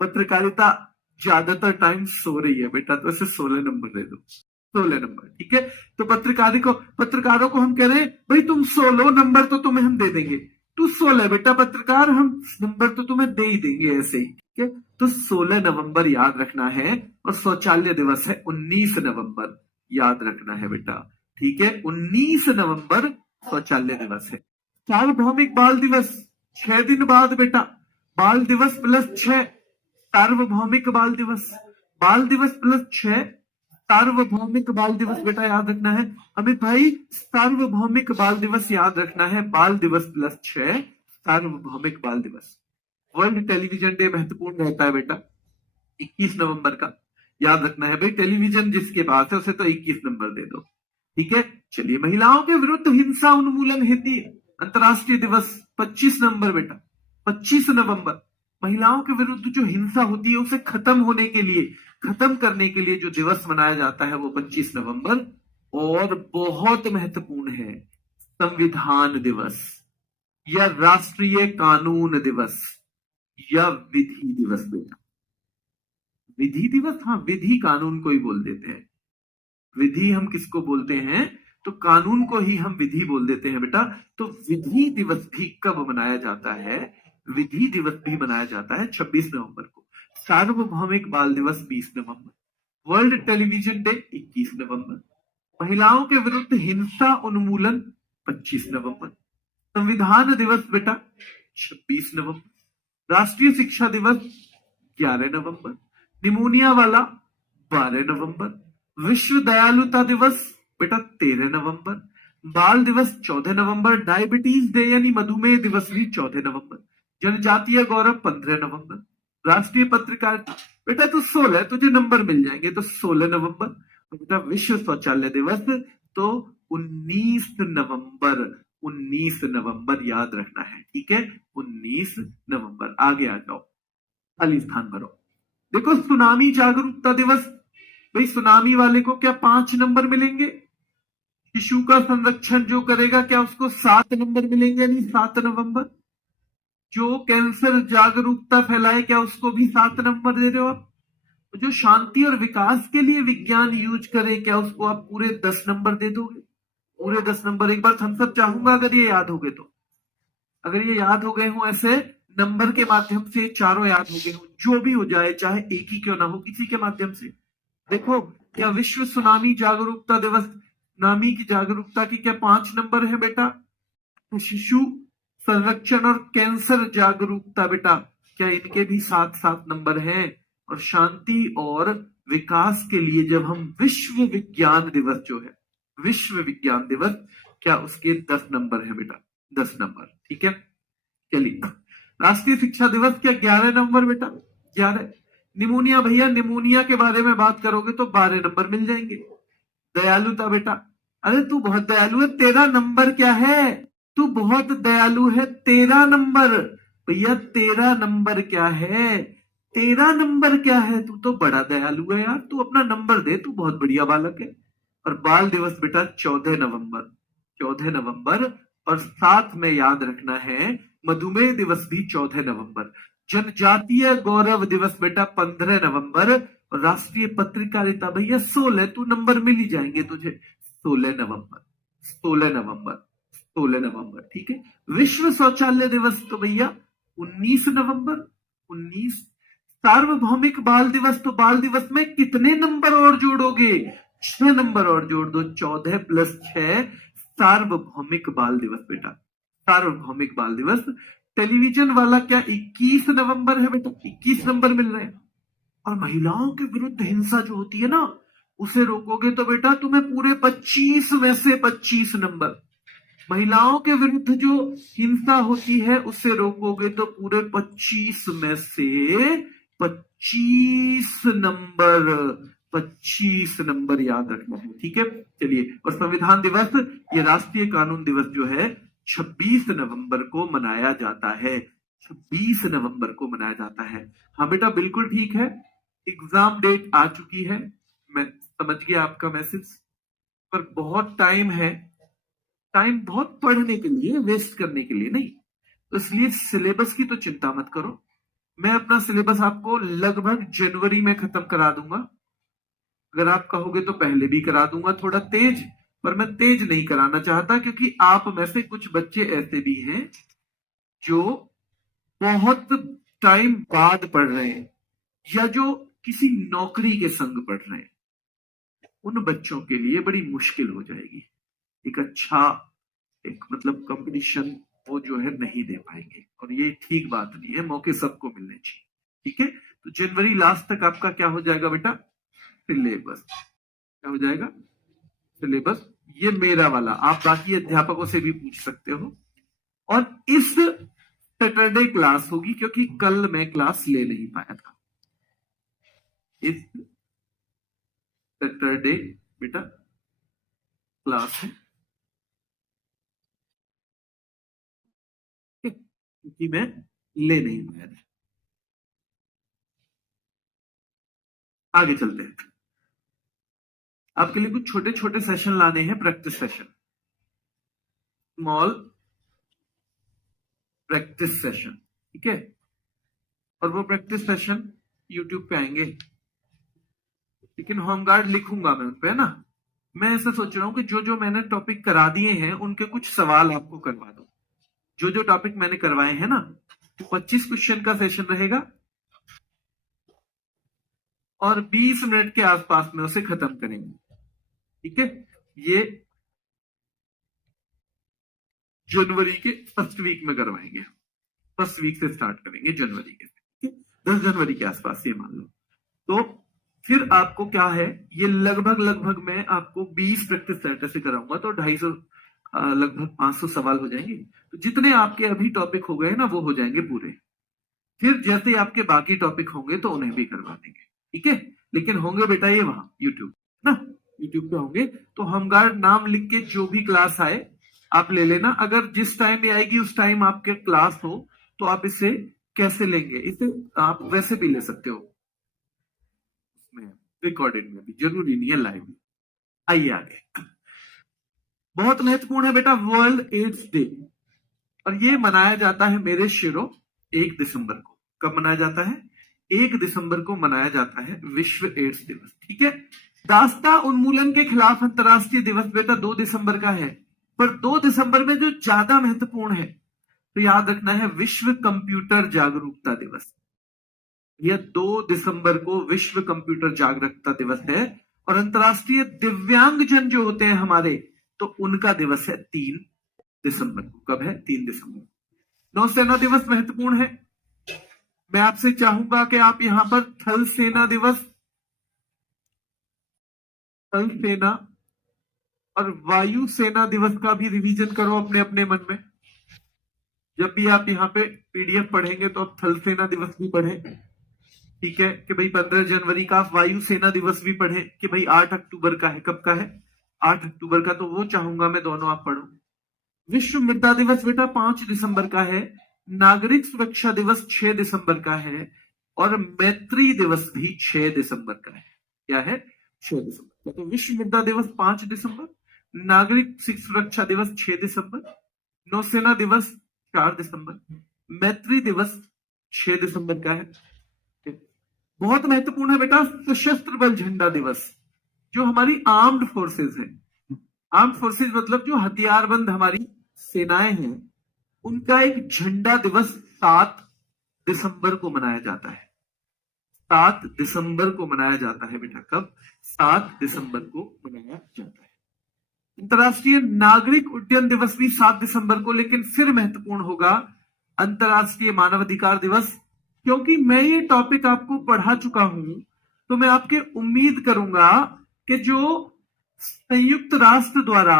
पत्रकारिता, ज्यादातर टाइम सो रही है बेटा, तो इसे 16 नंबर दे दो, 16 नंबर। ठीक है, तो पत्रकारों को हम कह रहे हैं भाई तुम 16 नंबर तो तुम्हें हम दे देंगे, तू 16 बेटा पत्रकार, हम नंबर तो तुम्हें दे ही देंगे ऐसे ही। ठीक है, तो 16 नवंबर याद रखना है, और शौचालय दिवस है 19 नवंबर, याद रखना है बेटा। ठीक है, 19 नवंबर शौचालय दिवस है। सार्वभौमिक बाल दिवस 6 दिन बाद बेटा, बाल दिवस प्लस 6 सार्वभौमिक बाल दिवस, बाल दिवस प्लस 6 सार्वभौमिक बाल दिवस बेटा याद रखना है। अमित भाई, सार्वभौमिक बाल दिवस याद रखना है, बाल दिवस प्लस 6 सार्वभौमिक बाल दिवस। वर्ल्ड टेलीविजन डे महत्वपूर्ण रहता है बेटा, 21 नवंबर का, याद रखना है भाई, टेलीविजन जिसके पास है उसे तो 21 नंबर दे दो। ठीक है, चलिए महिलाओं के विरुद्ध हिंसा उन्मूलन हेतु अंतर्राष्ट्रीय दिवस 25 नवंबर बेटा, 25 नवंबर, महिलाओं के विरुद्ध जो हिंसा होती है उसे खत्म होने के लिए, खत्म करने के लिए जो दिवस मनाया जाता है वो 25 नवंबर। और बहुत महत्वपूर्ण है संविधान दिवस, या राष्ट्रीय कानून दिवस, या विधि दिवस बेटा, विधि दिवस, हाँ विधि कानून को ही बोल देते हैं, विधि हम किसको बोलते हैं? तो कानून को ही हम विधि बोल देते हैं बेटा। तो विधि दिवस भी कब मनाया जाता है? विधि दिवस भी मनाया जाता है 26 नवंबर को। सार्वभौमिक बाल दिवस 20 नवंबर, वर्ल्ड टेलीविजन डे 21 नवंबर, महिलाओं के विरुद्ध हिंसा उन्मूलन 25 नवंबर, संविधान दिवस बेटा 26 नवंबर, राष्ट्रीय शिक्षा दिवस 11 नवंबर, निमोनिया वाला 12 नवंबर, विश्व दयालुता दिवस बेटा 13 नवंबर, बाल दिवस 14 नवंबर, डायबिटीज डे यानी मधुमेह दिवस भी 14 नवंबर, जनजातीय गौरव 15 नवंबर, राष्ट्रीय पत्रकारिता बेटा तो 16, तुझे नंबर मिल जाएंगे तो 16 नवंबर, तो बेटा विश्व शौचालय दिवस तो 19 नवंबर, 19 नवंबर याद रखना है। ठीक है, 19 नवंबर। आगे आ जाओ, खाली स्थान भरो। देखो सुनामी जागरूकता दिवस, भाई सुनामी वाले को क्या 5 नंबर मिलेंगे? शिशु का संरक्षण जो करेगा क्या उसको 7 नंबर मिलेंगे? नहीं, 7 नवंबर। जो कैंसर जागरूकता फैलाए क्या उसको भी 7 नंबर दे रहे हो आप? जो शांति और विकास के लिए विज्ञान यूज करे, क्या उसको आप पूरे 10 नंबर दे दोगे? पूरे 10 नंबर एक बार थम्स अप चाहूंगा अगर ये याद हो गए तो। अगर ये याद हो गए हो ऐसे नंबर के माध्यम से, चारों याद हो गए हो, जो भी हो जाए, चाहे एक ही क्यों ना हो, किसी के माध्यम से। देखो, क्या विश्व सुनामी जागरूकता दिवस, सुनामी की जागरूकता की क्या 5 नंबर है बेटा? तो शिशु संरक्षण और कैंसर जागरूकता बेटा, क्या इनके भी 7-7 नंबर हैं? और शांति और विकास के लिए जब हम विश्व विज्ञान दिवस जो है, विश्व विज्ञान दिवस, क्या उसके 10 नंबर है बेटा? 10 नंबर, ठीक है। चलिए, राष्ट्रीय शिक्षा दिवस क्या 11 नंबर बेटा? 11। निमोनिया भैया, निमोनिया के बारे में बात करोगे तो 12 नंबर मिल जाएंगे। दयालुता बेटा, अरे तू बहुत दयालु है, 13 नंबर क्या है? तू बहुत दयालु है, 13 नंबर भैया, 13 नंबर क्या है? 13 नंबर क्या है? तू तो बड़ा दयालु है यार, तू अपना नंबर दे, तू बहुत बढ़िया बालक है। और बाल दिवस बेटा 14 नवंबर, 14 नवंबर। और साथ में याद रखना है मधुमेह दिवस भी 14 नवंबर। जनजातीय गौरव दिवस बेटा 15 नवंबर। और राष्ट्रीय पत्रकारिता भैया 16, तू नंबर मिल ही जाएंगे तुझे। 16 नवंबर, 16 नवंबर, 16 नवंबर, ठीक है। विश्व शौचालय दिवस तो भैया 19 नवंबर, 19। सार्वभौमिक बाल दिवस, तो बाल दिवस में कितने नंबर और जोड़ोगे? 6 नंबर और जोड़ दो, 14 + 6 सार्वभौमिक बाल दिवस बेटा, सार्वभौमिक बाल दिवस। टेलीविजन वाला क्या 21 नवंबर है बेटा? 21 नंबर मिल रहे हैं। और महिलाओं के विरुद्ध हिंसा जो होती है ना, उसे रोकोगे तो बेटा तुम्हें पूरे 25 में से 25 नंबर। महिलाओं के विरुद्ध जो हिंसा होती है उसे रोकोगे तो पूरे 25 में से 25 नंबर, 25 नंबर याद रखना है, ठीक है। चलिए, और संविधान दिवस, ये राष्ट्रीय कानून दिवस जो है 26 नवंबर को मनाया जाता है, 26 नवंबर को मनाया जाता है। हाँ बेटा, बिल्कुल ठीक है। एग्जाम डेट आ चुकी है, मैं समझ गया आपका मैसेज, पर बहुत टाइम है, टाइम बहुत पढ़ने के लिए, वेस्ट करने के लिए नहीं। तो इसलिए सिलेबस की तो चिंता मत करो, मैं अपना सिलेबस आपको लगभग जनवरी में खत्म करा दूंगा। अगर आप कहोगे तो पहले भी करा दूंगा थोड़ा तेज, पर मैं तेज नहीं कराना चाहता, क्योंकि आप में से कुछ बच्चे ऐसे भी हैं जो बहुत टाइम बाद पढ़ रहे हैं, या जो किसी नौकरी के संग पढ़ रहे हैं। उन बच्चों के लिए बड़ी मुश्किल हो जाएगी, एक अच्छा एक मतलब कंपटीशन वो जो है नहीं दे पाएंगे, और ये ठीक बात नहीं है, मौके सबको मिलने चाहिए, ठीक है। तो जनवरी लास्ट तक आपका क्या हो जाएगा बेटा? सिलेबस क्या हो जाएगा? सिलेबस। ये मेरा वाला, आप बाकी अध्यापकों से भी पूछ सकते हो। और इस सैटरडे क्लास होगी, क्योंकि कल मैं क्लास ले नहीं पाया था। इस सैटरडे बेटा क्लास है, क्योंकि मैं ले नहीं पाया था। आगे चलते हैं, आपके लिए कुछ छोटे छोटे सेशन लाने हैं, practice session, small practice session, ठीक है। और वो प्रैक्टिस सेशन यूट्यूब पे आएंगे, लेकिन होमगार्ड लिखूंगा मैं उन पे, है ना। मैं ऐसा सोच रहा हूं कि जो जो मैंने टॉपिक करा दिए हैं उनके कुछ सवाल आपको करवा दो। जो जो टॉपिक मैंने करवाए हैं ना, 25 क्वेश्चन का सेशन रहेगा, और 20 मिनट के आसपास में उसे खत्म करेंगे, ठीक है। ये जनवरी के फर्स्ट वीक में करवाएंगे, फर्स्ट वीक से स्टार्ट करेंगे जनवरी के, ठीक है, 10 जनवरी के आसपास ये मान लो। तो फिर आपको क्या है, ये लगभग लगभग मैं आपको 20 प्रैक्टिस सेट ऐसे कराऊंगा, तो 250 लगभग 500 सवाल हो जाएंगे। तो जितने आपके अभी टॉपिक हो गए ना, वो हो जाएंगे पूरे। फिर जैसे आपके बाकी टॉपिक होंगे तो उन्हें भी करवा देंगे, ठीक है। लेकिन होंगे बेटा ये वहां यूट्यूब ना, यूट्यूब पे होंगे। तो होमगार्ड नाम लिख के जो भी क्लास आए आप ले लेना। अगर जिस टाइम में आएगी उस टाइम आपके क्लास हो, तो आप इसे कैसे लेंगे? इसे आप वैसे भी ले सकते हो, उसमें रिकॉर्डेड में भी, जरूरी नहीं है लाइव में। आइए आगे, बहुत महत्वपूर्ण है बेटा वर्ल्ड एड्स डे, और ये मनाया जाता है मेरे शेरों 1 दिसंबर को। कब मनाया जाता है? 1 दिसंबर को मनाया जाता है विश्व एड्स दिवस। ठीक है। दास्ता उन्मूलन के खिलाफ अंतरराष्ट्रीय दिवस बेटा 2 दिसंबर का है, पर 2 दिसंबर में जो ज्यादा महत्वपूर्ण है तो याद रखना है विश्व कंप्यूटर जागरूकता दिवस। यह 2 दिसंबर को विश्व कंप्यूटर जागरूकता दिवस है, और अंतरराष्ट्रीय दिव्यांगजन जो होते हैं हमारे, तो उनका दिवस है 3 दिसंबर को। कब है? 3 दिसंबर। नौसेना दिवस महत्वपूर्ण है। मैं आपसे चाहूंगा कि आप यहां पर थल सेना दिवस, थल सेना और वायु सेना दिवस का भी रिवीजन करो अपने अपने मन में। जब भी आप यहाँ पे पीडीएफ पढ़ेंगे तो आप थल सेना दिवस भी पढ़ें। ठीक है कि भाई 15 जनवरी का। आप वायु सेना दिवस भी पढ़ें कि भाई 8 अक्टूबर का है। कब का है? 8 अक्टूबर का। तो वो चाहूंगा मैं दोनों आप पढ़ो। विश्व मृदा दिवस बेटा 5 दिसंबर का है। नागरिक सुरक्षा दिवस 6 दिसंबर का है, और मैत्री दिवस भी 6 दिसंबर का है। क्या है? 6 दिसंबर का। तो विश्व मृदा दिवस 5 दिसंबर, नागरिक सुरक्षा दिवस 6 दिसंबर, नौसेना दिवस 4 दिसंबर, मैत्री दिवस 6 दिसंबर का है। बहुत महत्वपूर्ण है बेटा सशस्त्र बल झंडा दिवस, जो हमारी आर्म्ड फोर्सेस है। आर्म्ड फोर्सेस मतलब जो हथियारबंद हमारी सेनाएं हैं, उनका एक झंडा दिवस 7 दिसंबर को मनाया जाता है। 7 दिसंबर को मनाया जाता है बेटा। कब? 7 दिसंबर को मनाया जाता है। अंतरराष्ट्रीय नागरिक उड्डयन दिवस भी 7 दिसंबर को, लेकिन फिर महत्वपूर्ण होगा अंतरराष्ट्रीय मानवाधिकार दिवस, क्योंकि मैं ये टॉपिक आपको पढ़ा चुका हूं। तो मैं आपके उम्मीद करूंगा कि जो संयुक्त राष्ट्र द्वारा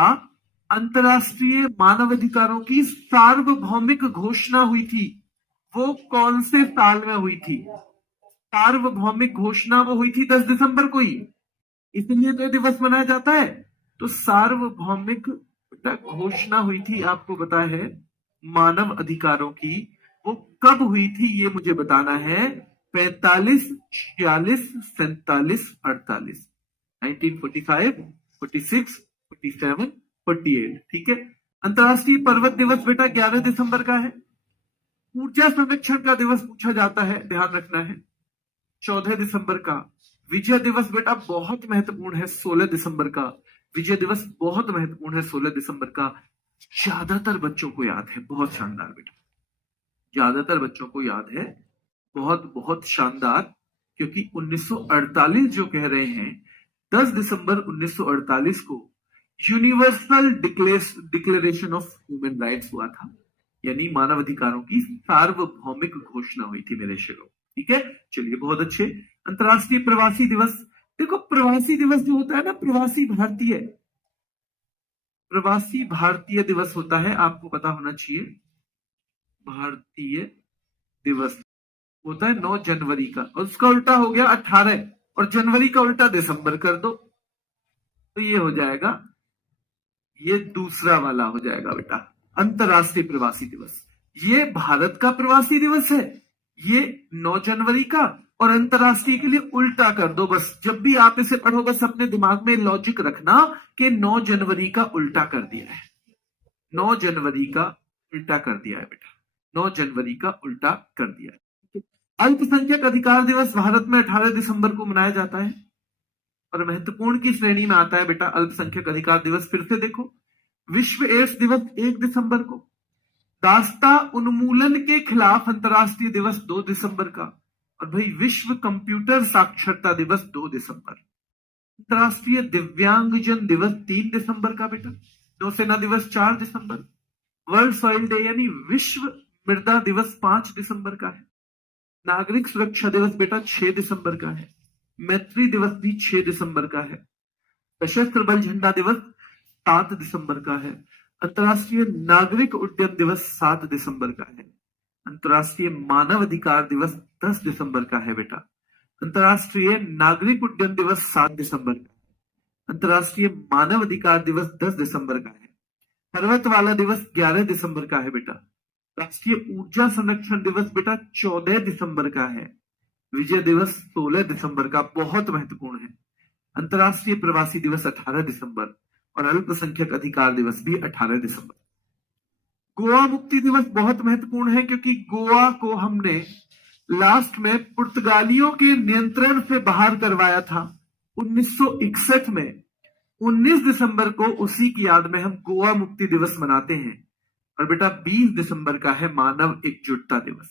अंतरराष्ट्रीय मानवाधिकारों की सार्वभौमिक घोषणा हुई थी, वो कौन से साल में हुई थी? सार्वभौमिक घोषणा वो हुई थी 10 दिसंबर को ही, इसलिए तो दिवस मनाया जाता है। तो सार्वभौमिक घोषणा हुई थी, आपको पता है, मानव अधिकारों की, वो कब हुई थी ये मुझे बताना है। 45, 46, 47, 48, 1945, 46, 47, 48। ठीक है। अंतरराष्ट्रीय पर्वत दिवस बेटा 11 दिसंबर का है। ऊर्जा संरक्षण का दिवस पूछा जाता है, ध्यान रखना है, 14 दिसंबर का। विजय दिवस बेटा बहुत महत्वपूर्ण है, 16 दिसंबर का। विजय दिवस बहुत महत्वपूर्ण है, 16 दिसंबर का। ज्यादातर बच्चों को याद है, बहुत शानदार बेटा, ज्यादातर बच्चों को याद है, बहुत बहुत शानदार, क्योंकि 1948 जो कह रहे हैं, 10 दिसंबर 1948 को universal declaration of human rights हुआ था, यानी मानव अधिकारों की सार्वभौमिक घोषणा हुई थी मेरे शेरों। ठीक है, चलिए बहुत अच्छे। अंतरराष्ट्रीय प्रवासी दिवस, देखो प्रवासी दिवस जो होता है ना, प्रवासी भारतीय दिवस होता है, आपको पता होना चाहिए। भारतीय दिवस होता है 9 जनवरी का, और उसका उल्टा हो गया 18, और जनवरी का उल्टा दिसंबर कर दो, तो ये हो जाएगा, ये दूसरा वाला हो जाएगा बेटा, अंतरराष्ट्रीय प्रवासी दिवस। ये भारत का प्रवासी दिवस है, ये 9 जनवरी का, और अंतरराष्ट्रीय के लिए उल्टा कर दो बस। जब भी आप इसे पढ़ो बस अपने दिमाग में लॉजिक रखना कि 9 जनवरी का उल्टा कर दिया है, 9 जनवरी का उल्टा कर दिया है बेटा, 9 जनवरी का उल्टा कर दिया है। अल्पसंख्यक अधिकार दिवस भारत में 18 दिसंबर को मनाया जाता है, और महत्वपूर्ण की श्रेणी में आता है बेटा अल्पसंख्यक अधिकार दिवस। फिर से देखो, विश्व एड्स दिवस 1 दिसंबर को, दास्ता उन्मूलन के खिलाफ अंतरराष्ट्रीय दिवस 2 दिसंबर का, और भाई विश्व कंप्यूटर साक्षरता दिवस 2 दिसंबर, अंतरराष्ट्रीय दिव्यांगजन दिवस 3 दिसंबर का बेटा, नौसेना दिवस 4 दिसंबर, वर्ल्ड सॉइल डे यानी विश्व मृदा दिवस 5 दिसंबर का है, नागरिक सुरक्षा दिवस बेटा 6 दिसंबर का है, मैत्री दिवस भी 6 दिसंबर का है, सशस्त्र बल झंडा दिवस 7 दिसंबर का है, अंतरराष्ट्रीय नागरिक उड्डयन दिवस 7 दिसंबर का है, अंतरराष्ट्रीय मानव अधिकार दिवस 10 दिसंबर का है बेटा, अंतरराष्ट्रीय नागरिक उड्डयन दिवस 7 दिसंबर का है, अंतरराष्ट्रीय मानव अधिकार दिवस 10 दिसंबर का है, पर्वत वाला दिवस 11 दिसंबर का है बेटा, राष्ट्रीय ऊर्जा संरक्षण दिवस बेटा 14 दिसंबर का है, विजय दिवस 16 दिसंबर का, बहुत महत्वपूर्ण है, अंतरराष्ट्रीय प्रवासी दिवस 18 दिसंबर, और अल्पसंख्यक अधिकार दिवस भी 18 दिसंबर। गोवा मुक्ति दिवस बहुत महत्वपूर्ण है, क्योंकि गोवा को हमने लास्ट में पुर्तगालियों के नियंत्रण से बाहर करवाया था 1961 में। 19 दिसंबर को उसी की याद में हम गोवा मुक्ति दिवस मनाते हैं। और बेटा 20 दिसंबर का है मानव एकजुटता दिवस।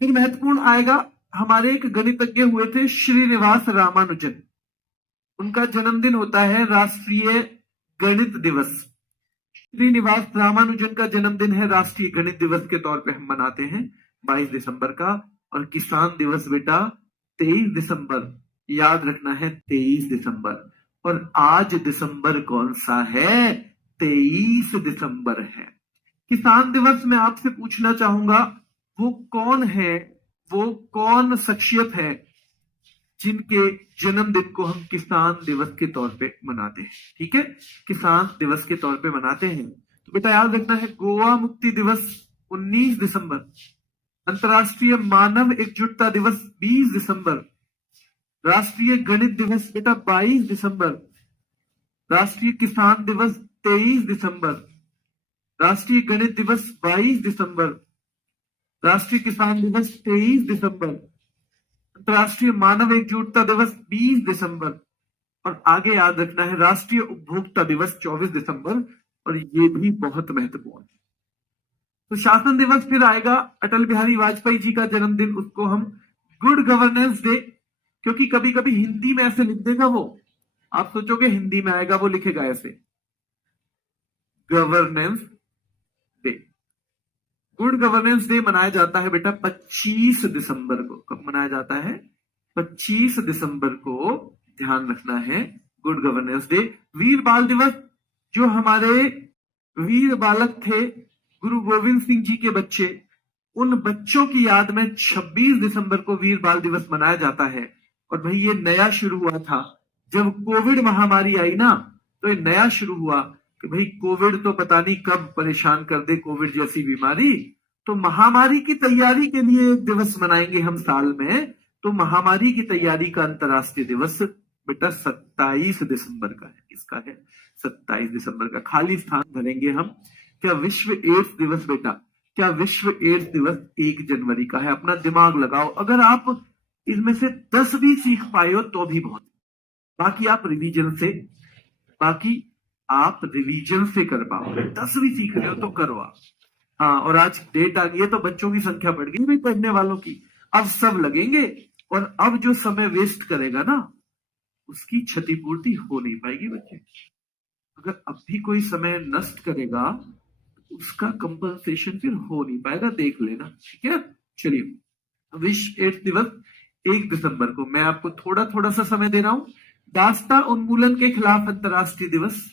फिर महत्वपूर्ण आएगा, हमारे एक गणितज्ञ हुए थे श्रीनिवास रामानुजन, उनका जन्मदिन होता है राष्ट्रीय गणित दिवस। श्रीनिवास रामानुजन का जन्मदिन है राष्ट्रीय गणित दिवस के तौर पे हम मनाते हैं 22 दिसंबर का। और किसान दिवस बेटा 23 दिसंबर, याद रखना है 23 दिसंबर। और आज दिसंबर कौन सा है? 23 दिसंबर है। किसान दिवस में आपसे पूछना चाहूंगा, वो कौन है, वो कौन शख्सियत है जिनके जन्मदिन को हम किसान दिवस के तौर पे मनाते हैं? ठीक है, किसान दिवस के तौर पे मनाते हैं। तो बेटा याद रखना है, गोवा मुक्ति दिवस 19 दिसंबर, अंतर्राष्ट्रीय मानव एकजुटता दिवस 20 दिसंबर, राष्ट्रीय गणित दिवस बेटा 22 दिसंबर, राष्ट्रीय किसान दिवस 23 दिसंबर, राष्ट्रीय गणित दिवस 22 दिसंबर, राष्ट्रीय किसान दिवस 23 दिसंबर, अंतर्राष्ट्रीय मानव एकजुटता दिवस 20 दिसंबर, और आगे याद रखना है राष्ट्रीय उपभोक्ता दिवस 24 दिसंबर। और ये भी बहुत महत्वपूर्ण है। तो शासन दिवस फिर आएगा, अटल बिहारी वाजपेयी जी का जन्मदिन, उसको हम गुड गवर्नेंस डे, क्योंकि कभी कभी हिंदी में ऐसे लिख देगा वो, आप सोचोगे हिंदी में आएगा, वो लिखेगा ऐसे governance day. Good governance day मनाया जाता है बेटा 25 दिसंबर को। कब मनाया जाता है? 25 दिसंबर को, ध्यान रखना है, गुड गवर्नेंस डे। वीर बाल दिवस, जो हमारे वीर बालक थे गुरु गोविंद सिंह जी के बच्चे, उन बच्चों की याद में 26 दिसंबर को वीर बाल दिवस मनाया जाता है। और भाई ये नया शुरू हुआ था जब कोविड महामारी आई ना, तो ये नया शुरू हुआ कि भाई कोविड तो पता नहीं कब परेशान कर दे, कोविड जैसी बीमारी, तो महामारी की तैयारी के लिए एक दिवस मनाएंगे हम साल में। तो महामारी की तैयारी का अंतर्राष्ट्रीय दिवस बेटा 27 दिसंबर का है। किसका है? 27 दिसंबर का। खाली स्थान भरेंगे हम। क्या विश्व एड्स दिवस बेटा, क्या विश्व एड्स दिवस 1 जनवरी का है? अपना दिमाग लगाओ, अगर आप इसमें से 10 भी सीख पाए हो तो भी बहुत, बाकी आप रिवीजन से कर पाओ। 10 भी सीख रहे हो तो करो आप। हाँ, और आज डेट आ गई है तो बच्चों की संख्या बढ़ गई भाई पढ़ने वालों की, अब सब लगेंगे। और अब जो समय वेस्ट करेगा ना, उसकी क्षतिपूर्ति हो नहीं पाएगी बच्चे। अगर अब भी कोई समय नष्ट करेगा, उसका कंपनसेशन फिर हो नहीं पाएगा, देख लेना। ठीक है, चलिए। विश्व एड्स दिवस 1 दिसंबर को, मैं आपको थोड़ा थोड़ा सा समय दे रहा हूं। दास्ता उन्मूलन के खिलाफ अंतर्राष्ट्रीय दिवस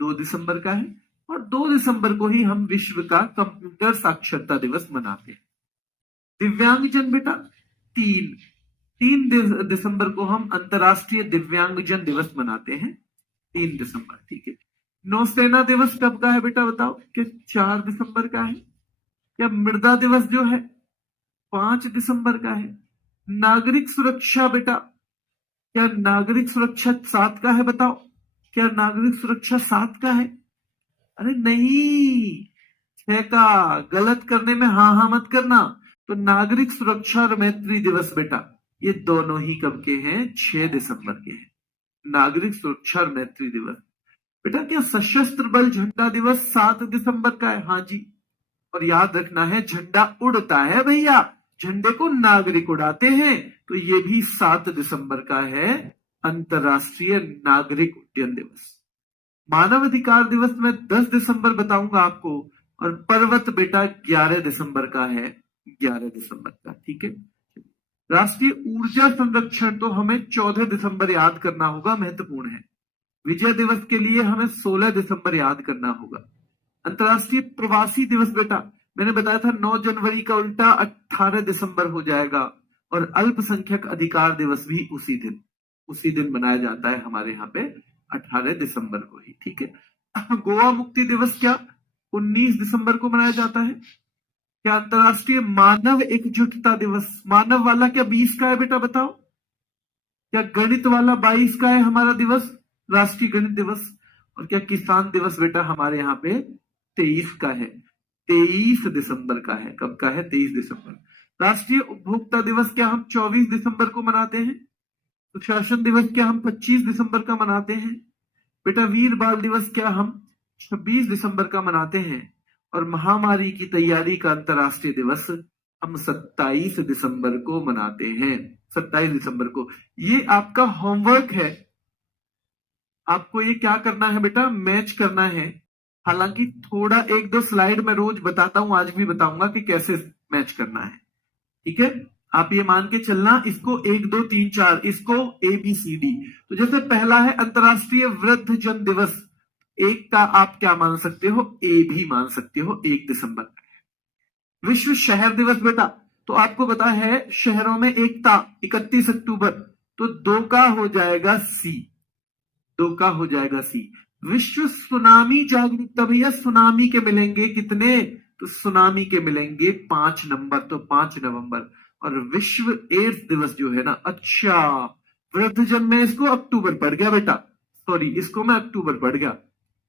2 दिसंबर का है। और 2 दिसंबर को ही हम विश्व का कंप्यूटर साक्षरता दिवस मनाते हैं। दिव्यांगजन बेटा 3 दिसंबर को हम अंतर्राष्ट्रीय दिव्यांगजन दिवस मनाते हैं, 3 दिसंबर। ठीक है। नौसेना दिवस कब का है बेटा बताओ? कि 4 दिसंबर का है। क्या मृदा दिवस जो है 5 दिसंबर का है। नागरिक सुरक्षा बेटा, क्या नागरिक सुरक्षा 7 का है? बताओ, क्या नागरिक सुरक्षा 7 का है? अरे नहीं, 6 का। गलत करने में हाँ हाँ मत करना। तो नागरिक सुरक्षा और मैत्री दिवस बेटा, ये दोनों ही कब के हैं? 6 दिसंबर के हैं। नागरिक सुरक्षा और मैत्री दिवस बेटा। क्या सशस्त्र बल झंडा दिवस 7 दिसंबर का है? हाँ जी। और याद रखना है, झंडा उड़ता है भैया, झंडे को नागरिक उड़ाते हैं। तो ये भी 7 दिसंबर का है, अंतर्राष्ट्रीय नागरिक उड्डयन दिवस। मानव अधिकार दिवस में 10 दिसंबर बताऊंगा आपको। और पर्वत बेटा 11 दिसंबर का है, 11 दिसंबर का। ठीक है। राष्ट्रीय ऊर्जा संरक्षण तो हमें 14 दिसंबर याद करना होगा, महत्वपूर्ण है। विजय दिवस के लिए हमें 16 दिसंबर याद करना होगा। अंतर्राष्ट्रीय प्रवासी दिवस बेटा, मैंने बताया था 9 जनवरी का उल्टा 18 दिसंबर हो जाएगा। और अल्पसंख्यक अधिकार दिवस भी उसी दिन मनाया जाता है हमारे यहाँ पे, 18 दिसंबर को ही। ठीक है। गोवा मुक्ति दिवस क्या 19 दिसंबर को मनाया जाता है। क्या अंतर्राष्ट्रीय मानव एकजुटता दिवस, मानव वाला क्या 20 का है बेटा बताओ? क्या गणित वाला 22 का है हमारा दिवस, राष्ट्रीय गणित दिवस? और क्या किसान दिवस बेटा हमारे यहाँ पे 23 का है, 23 दिसंबर का है। कब का है? 23 दिसंबर। राष्ट्रीय उपभोक्ता दिवस क्या हम 24 दिसंबर को मनाते हैं? सुशासन दिवस क्या हम 25 दिसंबर का मनाते हैं? बेटा वीर बाल दिवस क्या हम 26 दिसंबर का मनाते हैं? और महामारी की तैयारी का अंतर्राष्ट्रीय दिवस हम 27 दिसंबर को मनाते हैं। 27 दिसंबर को। ये आपका होमवर्क है। आपको ये क्या करना है बेटा? मैच करना है। हालांकि थोड़ा एक दो स्लाइड में रोज बताता हूं, आज भी बताऊंगा कि कैसे मैच करना है। ठीक है, आप ये मान के चलना, इसको 1 2 3 4, इसको ABCD। तो जैसे पहला है अंतर्राष्ट्रीय वृद्धजन दिवस, एक का आप क्या मान सकते हो? A भी मान सकते हो, 1 दिसंबर। विश्व शहर दिवस बेटा, तो आपको पता है शहरों में एकता, 31 अक्टूबर, तो 2 का हो जाएगा C, 2 का हो जाएगा C। विश्व सुनामी जागरूकता, भैया सुनामी के मिलेंगे कितने? तो सुनामी के मिलेंगे 5 नंबर, तो 5 नवंबर। और विश्व एड्स दिवस जो है ना, अच्छा वृद्धजन में इसको अक्टूबर पड़ गया बेटा, सॉरी इसको मैं अक्टूबर पड़ गया,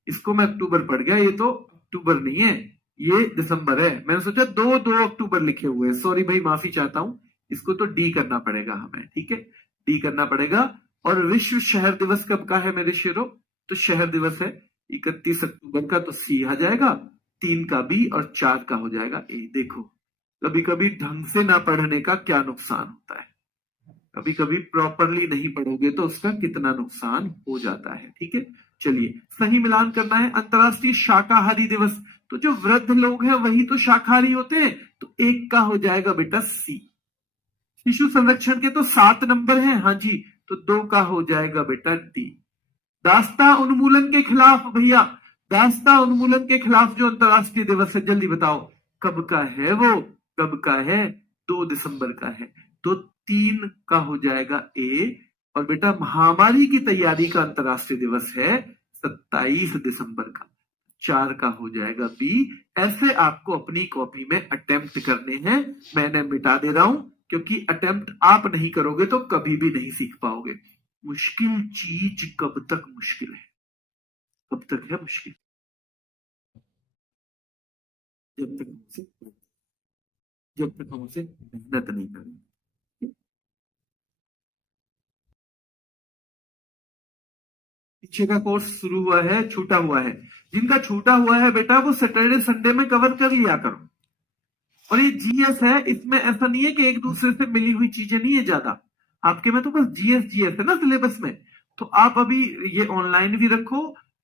इसको मैं अक्टूबर पड़ गया, ये तो अक्टूबर नहीं है, ये दिसंबर है। मैंने सोचा 2 अक्टूबर लिखे हुए, सॉरी भाई माफी चाहता हूं, इसको तो डी करना पड़ेगा हमें। ठीक है, डी करना पड़ेगा। और विश्व शहर दिवस कब का है मेरे शेरों? तो शहर दिवस है 31 अक्टूबर का, तो सी आ जाएगा, 3 का बी और 4 का हो जाएगा ए। देखो कभी कभी ढंग से ना पढ़ने का क्या नुकसान होता है, कभी कभी प्रॉपरली नहीं पढ़ोगे तो उसका कितना नुकसान हो जाता है। ठीक है, चलिए सही मिलान करना है। अंतर्राष्ट्रीय शाकाहारी दिवस, तो जो वृद्ध लोग हैं वही तो शाकाहारी होते हैं, तो 1 का हो जाएगा बेटा सी। शिशु संरक्षण के तो 7 नंबर हैं, हाँ जी, तो 2 का हो जाएगा बेटा डी। दास्ता उन्मूलन के खिलाफ, भैया दास्ता उन्मूलन के खिलाफ जो अंतर्राष्ट्रीय दिवस है, जल्दी बताओ कब का है वो? कब का है? 2 दिसंबर का है, तो 3 का हो जाएगा ए। और बेटा महामारी की तैयारी का अंतर्राष्ट्रीय दिवस है 27 दिसंबर का, 4 का हो जाएगा बी। ऐसे आपको अपनी कॉपी में अटेम्प्ट करने हैं, मैंने मिटा दे रहा हूं, क्योंकि अटेम्प्ट आप नहीं करोगे तो कभी भी नहीं सीख पाओगे। मुश्किल चीज कब तक मुश्किल है? कब तक है मुश्किल? जब तक हमसे जब तक हम उसे मेहनत नहीं करेंगे। पीछे का कोर्स शुरू हुआ है, छूटा हुआ है, जिनका छूटा हुआ है बेटा वो सैटरडे संडे में कवर कर लिया करो। और ये जीएस है, इसमें ऐसा नहीं है कि एक दूसरे से मिली हुई चीजें नहीं है ज्यादा, आपके में तो बस जीएस है ना सिलेबस में। तो आप अभी ये ऑनलाइन भी रखो,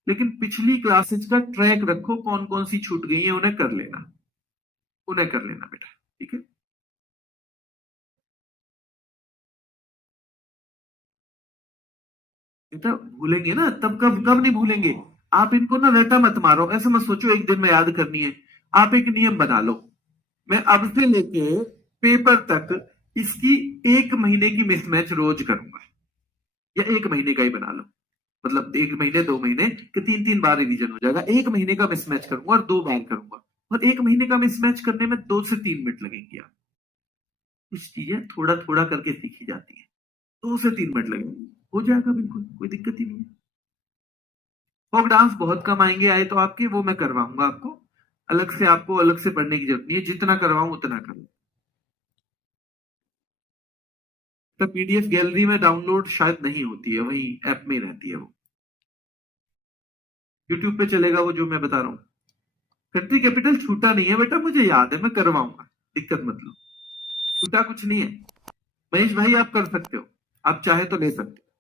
लेकिन पिछली क्लासेज का ट्रैक रखो, कौन कौन सी छूट गई है उन्हें कर लेना, उन्हें कर लेना बेटा। ठीक है, बेटा भूलेंगे ना तब, कब कब नहीं भूलेंगे। आप इनको ना रटा मत मारो, ऐसे मत सोचो एक दिन में याद करनी है। आप एक नियम बना लो, मैं अब से लेके पेपर तक इसकी 1 महीने की मिसमैच रोज करूंगा, या 1 महीने का ही बना लो, मतलब 1 महीने 2 महीने कि 3 बार रिवीजन हो जाएगा। 1 महीने का मिसमैच करूंगा और 2 बार करूंगा, और 1 महीने का मिसमैच करने में 2 से 3 मिनट लगेंगे। आप कुछ चीजें थोड़ा थोड़ा करके सीखी जाती है, 2 से 3 मिनट लगेंगे, हो जाएगा बिल्कुल, कोई दिक्कत ही नहीं है। फोक डांस बहुत कम आएंगे, आए तो आपके वो मैं करवाऊंगा आपको, अलग से आपको अलग से पढ़ने की जरूरत नहीं है, जितना करवाऊं उतना करूं। तो पीडीएफ गैलरी में डाउनलोड शायद नहीं होती है, वही ऐप में रहती है वो, यूट्यूब पे चलेगा वो जो मैं बता रहा हूँ। कंट्री कैपिटल छूटा नहीं है बेटा, मुझे याद है, मैं करवाऊंगा, दिक्कत मत लो, छूटा कुछ नहीं है। महेश भाई आप कर सकते हो, आप चाहे तो ले सकते हो।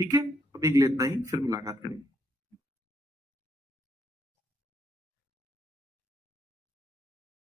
ठीक है, अभी के लिए इतना ही, फिर मुलाकात करेंगे।